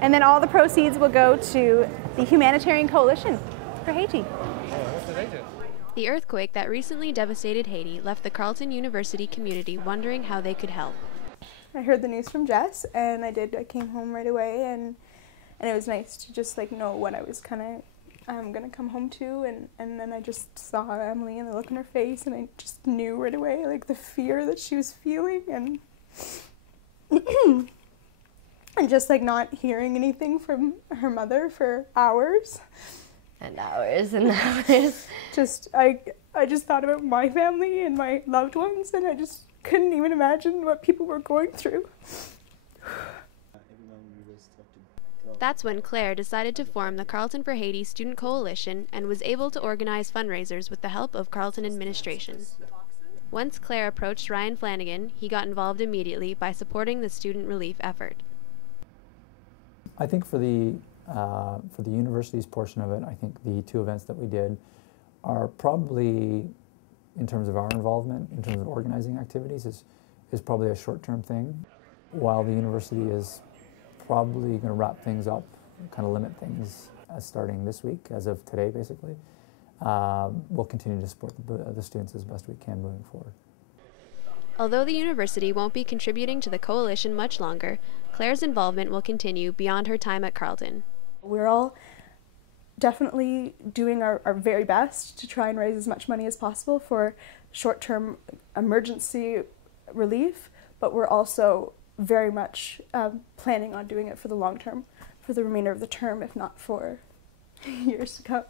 And then all the proceeds will go to the Humanitarian Coalition for Haiti. The earthquake that recently devastated Haiti left the Carleton University community wondering how they could help. I heard the news from Jess, and I came home right away, and it was nice to just like know what I was kind of gonna come home to, and then I just saw Emily and the look on her face, and I just knew right away like the fear that she was feeling, and and just like not hearing anything from her mother for hours. And hours and hours. I just thought about my family and my loved ones, and I just couldn't even imagine what people were going through. That's when Claire decided to form the Carleton for Haiti Student Coalition and was able to organize fundraisers with the help of Carleton administration. Once Claire approached Ryan Flanagan, he got involved immediately by supporting the student relief effort. I think for the university's portion of it, I think the two events that we did are probably, in terms of our involvement, in terms of organizing activities, is probably a short-term thing, while the university is probably going to wrap things up, kind of limit things starting this week, as of today basically. We'll continue to support the students as best we can moving forward. Although the university won't be contributing to the coalition much longer, Claire's involvement will continue beyond her time at Carleton. We're all definitely doing our very best to try and raise as much money as possible for short-term emergency relief, but we're also very much planning on doing it for the long term, for the remainder of the term, if not for years to come.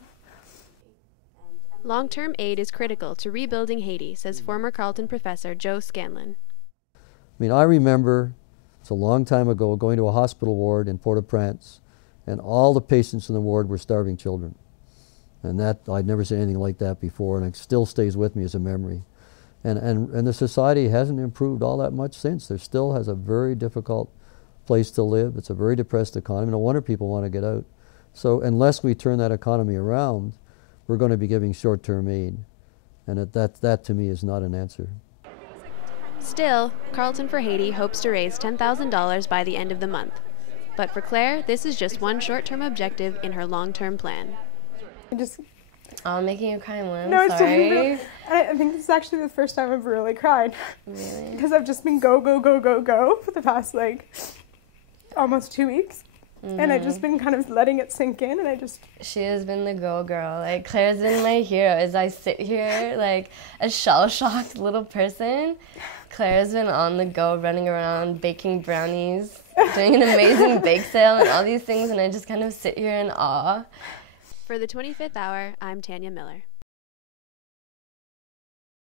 Long-term aid is critical to rebuilding Haiti, says former Carleton professor Joe Scanlon. I mean, I remember, it's a long time ago, going to a hospital ward in Port-au-Prince, and all the patients in the ward were starving children. And that, I'd never seen anything like that before, and it still stays with me as a memory. And the society hasn't improved all that much since. There still has a very difficult place to live. It's a very depressed economy. No wonder people want to get out. So unless we turn that economy around, we're going to be giving short-term aid. And that to me is not an answer. Still, Carleton for Haiti hopes to raise $10,000 by the end of the month. But for Claire, this is just one short-term objective in her long-term plan. I'm making you cry, Lynn. No, sorry. I think this is actually the first time I've really cried. Really? Because I've just been go, go, go, go, go for the past like almost 2 weeks. And I've just been kind of letting it sink in, and She has been the go girl. Like, Claire's been my hero. As I sit here, like, a shell-shocked little person, Claire's been on the go, running around, baking brownies, doing an amazing bake sale and all these things, and I just kind of sit here in awe. For the 25th Hour, I'm Tanya Miller.